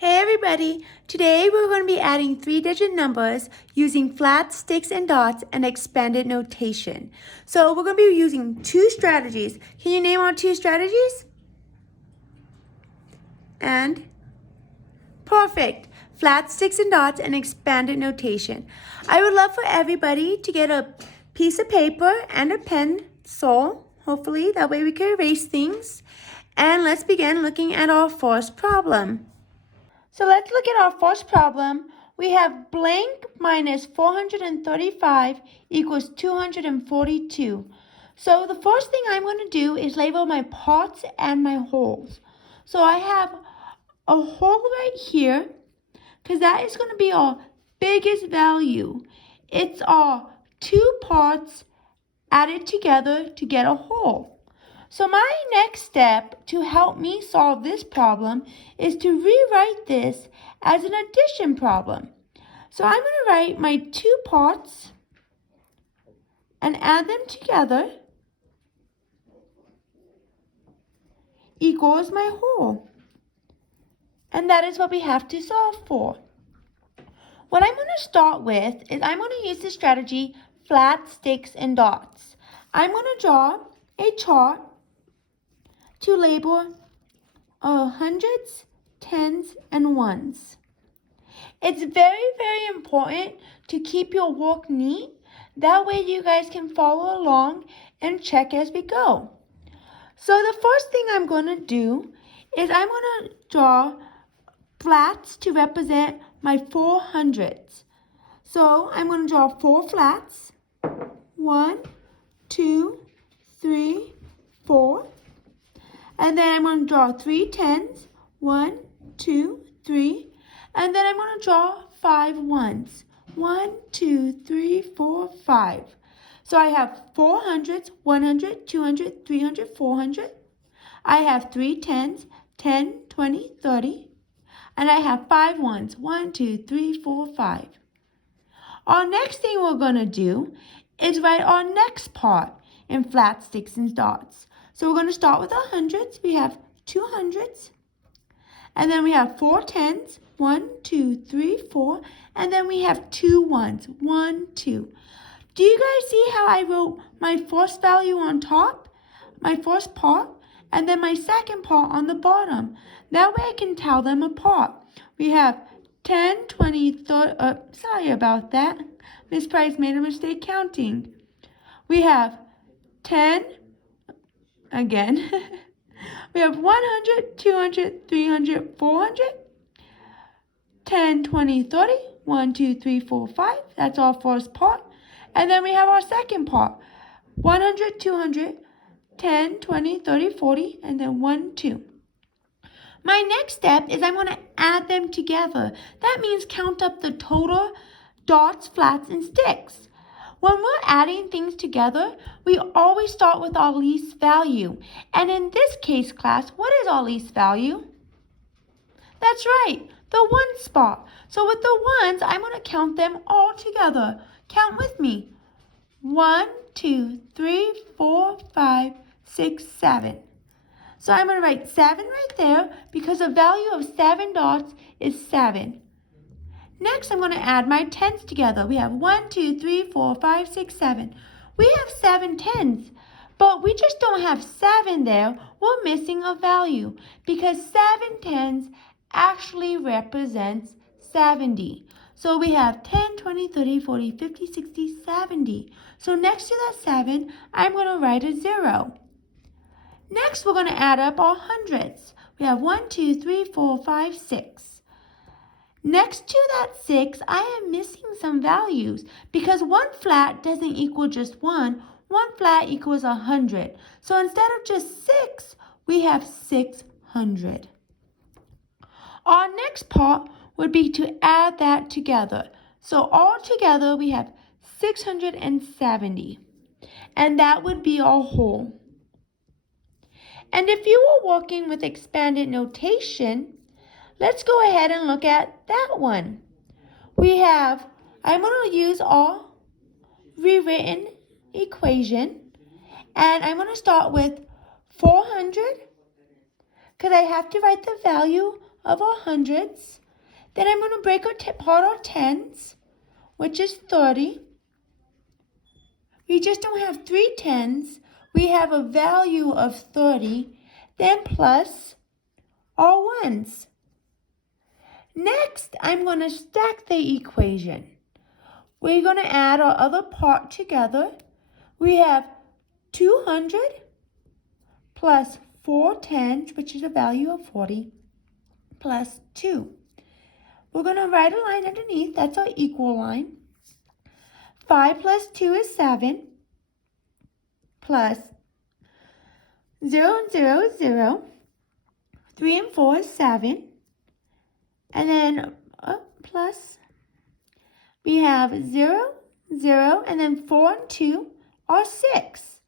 Hey everybody! Today we're going to be adding three-digit numbers using flats, sticks, and dots and expanded notation. So we're going to be using two strategies. Can you name our two strategies? And? Perfect! Flats, sticks, and dots and expanded notation. I would love for everybody to get a piece of paper and a pencil, hopefully. That way we can erase things. And let's begin looking at our first problem. So let's look at our first problem. We have blank minus 435 equals 242. So the first thing I'm going to do is label my parts and my wholes. So I have a whole right here because that is going to be our biggest value. It's our two parts added together to get a whole. So my next step to help me solve this problem is to rewrite this as an addition problem. So I'm going to write my two parts and add them together equals my whole. And that is what we have to solve for. What I'm going to start with is I'm going to use the strategy flats, sticks, and dots. I'm going to draw a chart to label hundreds, tens, and ones. It's very, very important to keep your work neat. That way you guys can follow along and check as we go. So the first thing I'm going to do is I'm going to draw flats to represent my 400s. So I'm going to draw 4 flats. 1, 2, 3, 4. And then I'm going to draw 3 tens. 1, 2, 3. And then I'm going to draw 5 ones. 1, 2, 3, 4, 5. So I have 400s, 100, 200, 300, 400. I have 3 tens, 10, 20, 30. And I have 5 ones. 1, 2, 3, 4, 5. Our next thing we're going to do is write our next part in flats, sticks, and dots. So we're going to start with our hundreds. We have 2 hundreds. And then we have 4 tens. 1, 2, 3, 4. And then we have 2 ones. 1, 2. Do you guys see how I wrote my first value on top? My first part. And then my second part on the bottom. That way I can tell them apart. We have 10, 20, 30. Sorry about that. Miss Price made a mistake counting. We have 10. Again. We have 100, 200, 300, 400, 10, 20, 30, 1, 2, 3, 4, 5. That's our first part. And then we have our second part. 100, 200, 10, 20, 30, 40, and then 1, 2. My next step is I'm going to add them together. That means count up the total dots, flats, and sticks. When we're adding things together, we always start with our least value. And in this case, class, what is our least value? That's right, the 1 spot. So with the ones, I'm going to count them all together. Count with me. 1, 2, 3, 4, 5, 6, 7. So I'm going to write 7 right there because the value of 7 dots is 7. Next, I'm going to add my tens together. We have 1, 2, 3, 4, 5, 6, 7. We have 7 tens, but we just don't have 7 there. We're missing a value because 7 tens actually represents 70. So we have 10, 20, 30, 40, 50, 60, 70. So next to that 7, I'm going to write a 0. Next, we're going to add up our hundreds. We have 1, 2, 3, 4, 5, 6. Next to that 6, I am missing some values because 1 flat doesn't equal just 1. 1 flat equals 100. So instead of just 6, we have 600. Our next part would be to add that together. So all together, we have 670. And that would be our whole. And if you were working with expanded notation, let's go ahead and look at that one. I'm going to use our rewritten equation. And I'm going to start with 400 because I have to write the value of our hundreds. Then I'm going to break apart our tens, which is 30. We just don't have 3 tens. We have a value of 30. Then plus our ones. Next, I'm going to stack the equation. We're going to add our other part together. We have 200 plus 4 tens, which is a value of 40, plus 2. We're going to write a line underneath. That's our equal line. 5 plus 2 is 7, plus 0 and 0 is 0. 3 and 4 is 7. And then plus, we have 0, 0, and then 4 and 2 are 6.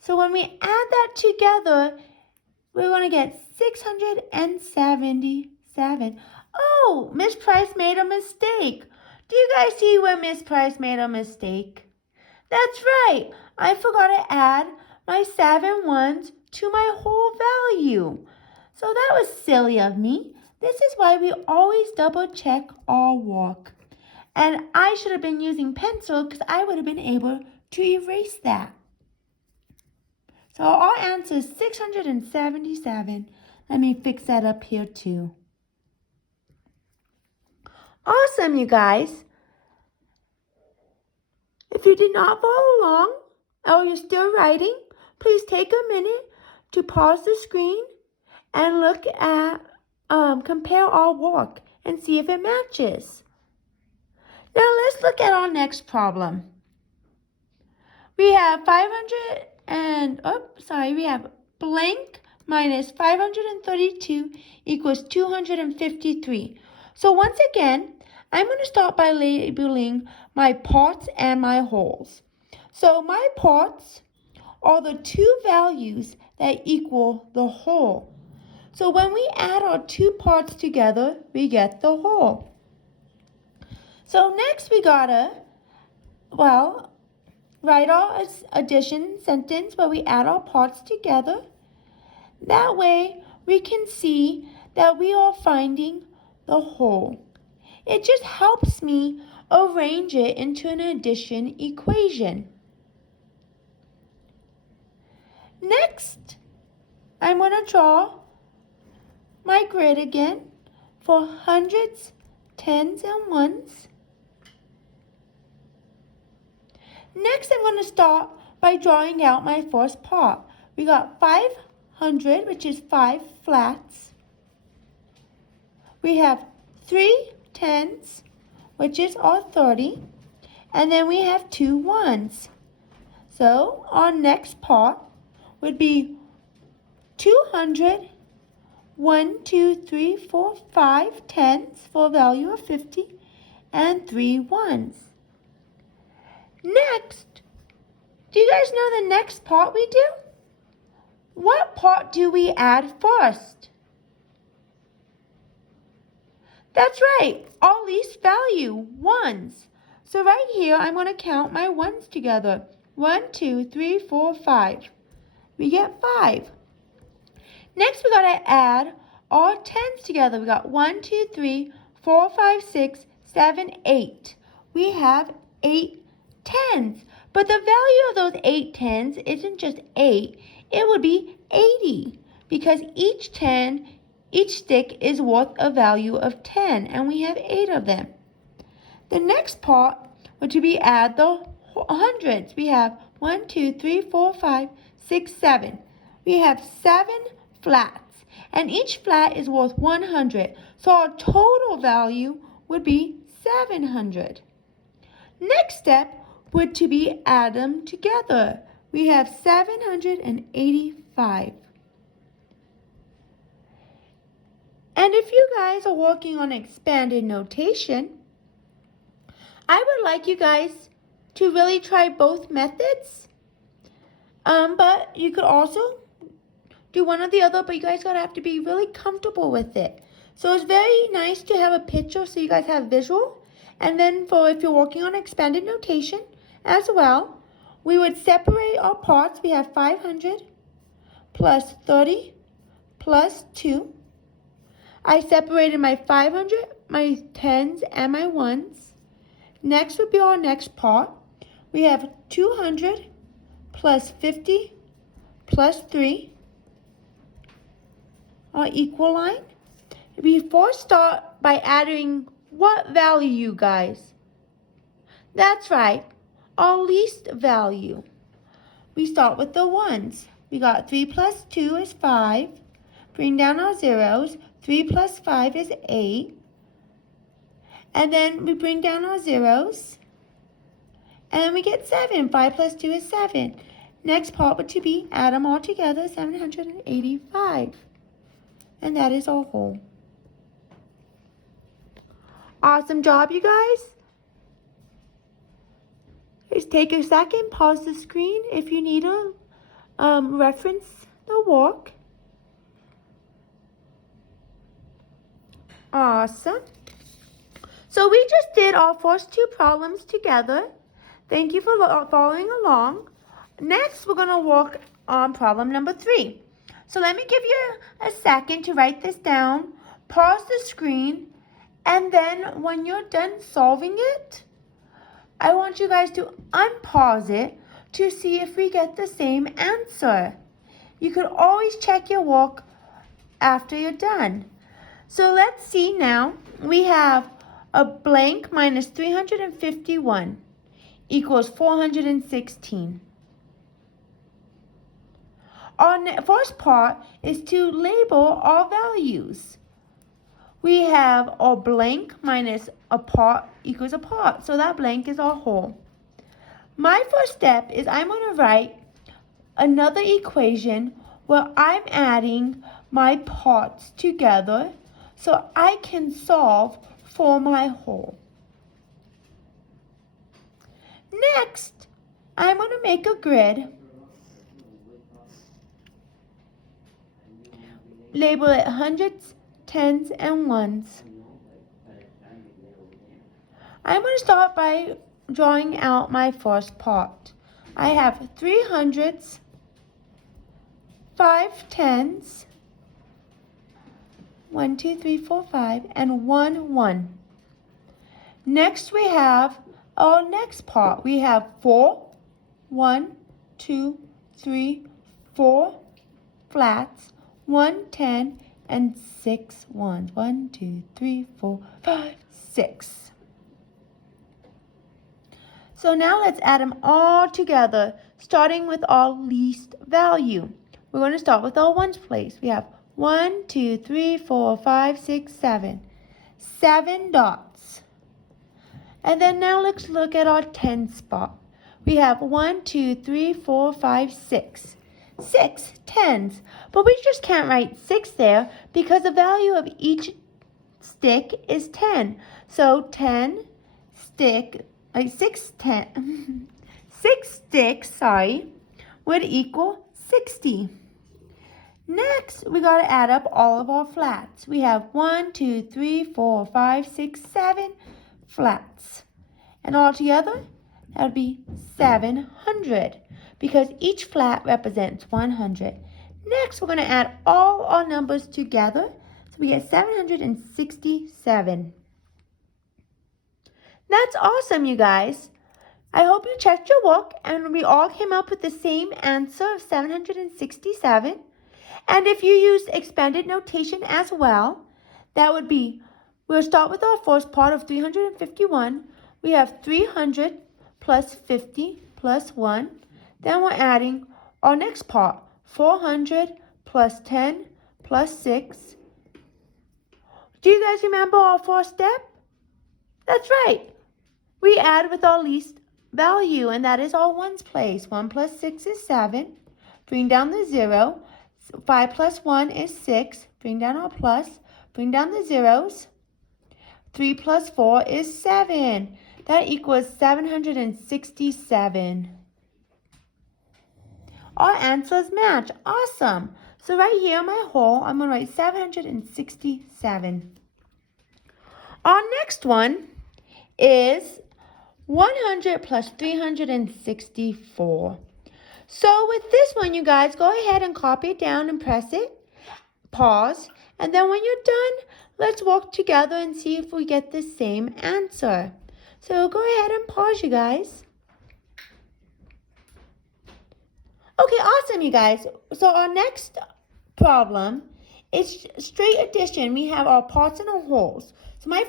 So when we add that together, we're going to get 677. Oh, Miss Price made a mistake. Do you guys see where Miss Price made a mistake? That's right. I forgot to add my 7 ones to my whole value. So that was silly of me. This is why we always double check our work. And I should have been using pencil because I would have been able to erase that. So our answer is 677. Let me fix that up here too. Awesome, you guys. If you did not follow along or you're still writing, please take a minute to pause the screen and look at, compare our work and see if it matches. Now let's look at our next problem. We have we have blank minus 532 equals 253. So once again, I'm going to start by labeling my parts and my wholes. So my parts are the two values that equal the whole. So when we add our two parts together, we get the whole. So next we gotta, write our addition sentence where we add our parts together. That way we can see that we are finding the whole. It just helps me arrange it into an addition equation. Next, I'm going to draw my grid again for hundreds, tens, and ones. Next, I'm going to start by drawing out my first part. We got 500, which is 5 flats. We have 3 tens, which is our 30. And then we have 2 ones. So our next part would be 200, 1, 2, 3, 4, 5 tens for a value of 50, and 3 ones. Next, do you guys know the next part we do? What part do we add first? That's right, our least value, ones. So right here, I'm going to count my ones together. 1, 2, 3, 4, 5. We get 5. Next, we got to add our tens together. We got 1, 2, 3, 4, 5, 6, 7, 8. We have 8 tens. But the value of those 8 tens isn't just 8. It would be 80 because each stick is worth a value of 10, and we have 8 of them. The next part would be add the hundreds. We have 1, 2, 3, 4, 5, 6, 7. We have 7 flats, and each flat is worth 100. So our total value would be 700. Next step would to be add them together. We have 785. And if you guys are working on expanded notation, I would like you guys to really try both methods. But you could also do one or the other, but you guys gotta have to be really comfortable with it. So it's very nice to have a picture so you guys have visual. And then for if you're working on expanded notation as well, we would separate our parts. We have 500 plus 30 plus 2. I separated my 500, my 10s, and my 1s. Next would be our next part. We have 200 plus 50 plus 3, our equal line. Before start by adding what value, you guys? That's right, our least value. We start with the 1s. We got 3 plus 2 is 5. Bring down our zeros. 3 plus 5 is 8. And then we bring down our zeros. And then we get 7. 5 plus 2 is 7. Next part would to be add them all together, 785. And that is our whole. Awesome job, you guys. Just take a second, pause the screen if you need to reference the work. Awesome. So we just did our first two problems together. Thank you for following along. Next, we're going to work on problem number 3. So let me give you a second to write this down, pause the screen, and then when you're done solving it, I want you guys to unpause it to see if we get the same answer. You could always check your work after you're done. So let's see now. We have a blank minus 351 equals 416. Our first part is to label our values. We have our blank minus a part equals a part. So that blank is our whole. My first step is I'm going to write another equation where I'm adding my parts together so I can solve for my whole. Next, I'm going to make a grid. Label it hundreds, tens, and ones. I'm going to start by drawing out my first part. I have 3 hundreds, 5 tens, 1, 2, 3, 4, 5, and 1 1. Next we have our next part. We have 4, 1, 2, 3, 4 flats, 1 10, and 6 ones. 1, 2, 3, 4, 5, 6. So now let's add them all together, starting with our least value. We're going to start with our ones place. We have 1, 2, 3, 4, 5, 6, 7. 7 dots. And then now let's look at our 10 spot. We have 1, 2, 3, 4, 5, 6. 6 tens. But we just can't write 6 there because the value of each stick is 10. So 10 stick, like 6 sticks, would equal 60. Next, we got to add up all of our flats. We have 1, 2, 3, 4, 5, 6, 7 flats. And all together, that would be 700 because each flat represents 100. Next, we're going to add all our numbers together. So we get 767. That's awesome, you guys. I hope you checked your work and we all came up with the same answer of 767. And if you use expanded notation as well, that would be, we'll start with our first part of 351. We have 300 plus 50 plus 1. Then we're adding our next part, 400 plus 10 plus 6. Do you guys remember our first step? That's right. We add with our least value, and that is our ones place. 1 plus 6 is 7. Bring down the 0. 5 plus 1 is 6. Bring down our plus. Bring down the zeros. 3 plus 4 is 7. That equals 767. Our answers match. Awesome. So right here in my whole, I'm going to write 767. Our next one is 100 plus 364. So with this one, you guys, go ahead and copy it down and press it. Pause. And then when you're done, let's work together and see if we get the same answer. So go ahead and pause, you guys. Okay, awesome, you guys. So our next problem is straight addition. We have our parts and our wholes. So my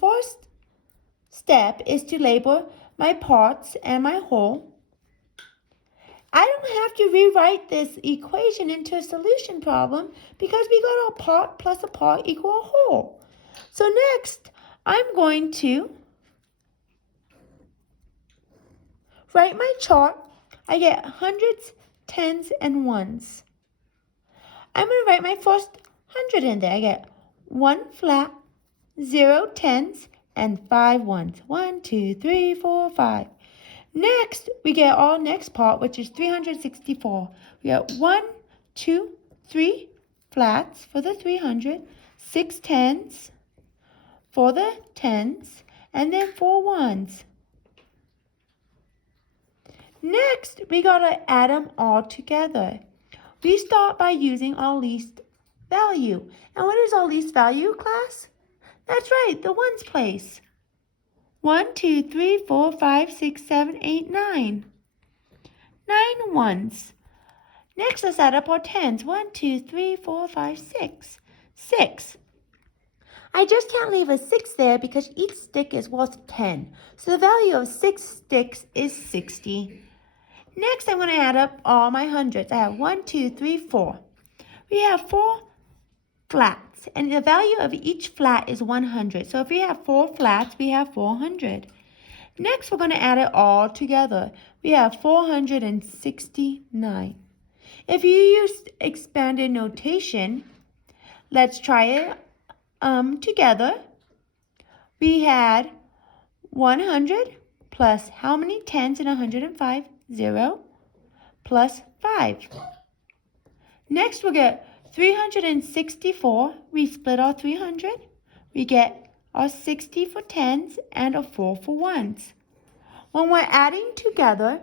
first step is to label my parts and my whole. I don't have to rewrite this equation into a solution problem because we got our part plus a part equal a whole. So next, I'm going to write my chart. I get hundreds, tens, and ones. I'm going to write my first 100 in there. I get 1 flat, 0 tens, and 5 ones. 1, 2, 3, 4, 5. Next, we get our next part, which is 364. We get 1, 2, 3 flats for the 300, 6 tens for the tens, and then 4 ones. Next, we gotta add them all together. We start by using our least value. And what is our least value, class? That's right, the ones place. 1, 2, 3, 4, 5, 6, 7, 8, 9. 9 ones. Next, let's add up our tens. 1, 2, 3, 4, 5, 6. 6. I just can't leave a 6 there because each stick is worth 10. So the value of 6 sticks is 60. Next, I'm going to add up all my hundreds. I have 1, 2, 3, 4. We have 4 flats, and the value of each flat is 100. So if we have 4 flats, we have 400. Next, we're going to add it all together. We have 469. If you use expanded notation, let's try it together. We had 100 plus how many tens in 105? 0 plus 5. Next, we'll get 364. We split our 300. We get our 60 for tens and a 4 for ones. When we're adding together,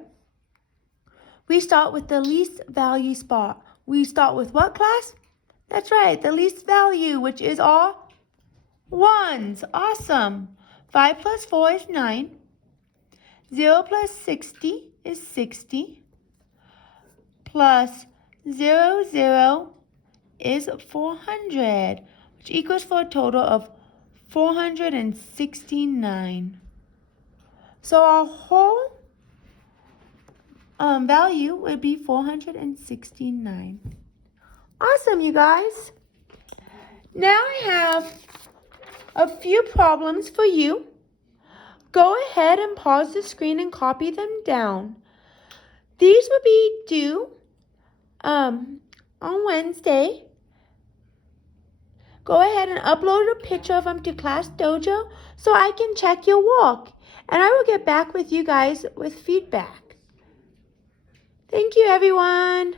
we start with the least value spot. We start with what, class? That's right, the least value, which is our ones. Awesome. 5 plus 4 is 9. 0 plus 60 is 60. Plus 0, 0 is 400, which equals for a total of 469. So our whole value would be 469. Awesome, you guys. Now I have a few problems for you. Go ahead and pause the screen and copy them down. These will be due on Wednesday. Go ahead and upload a picture of them to Class Dojo so I can check your work. And I will get back with you guys with feedback. Thank you, everyone.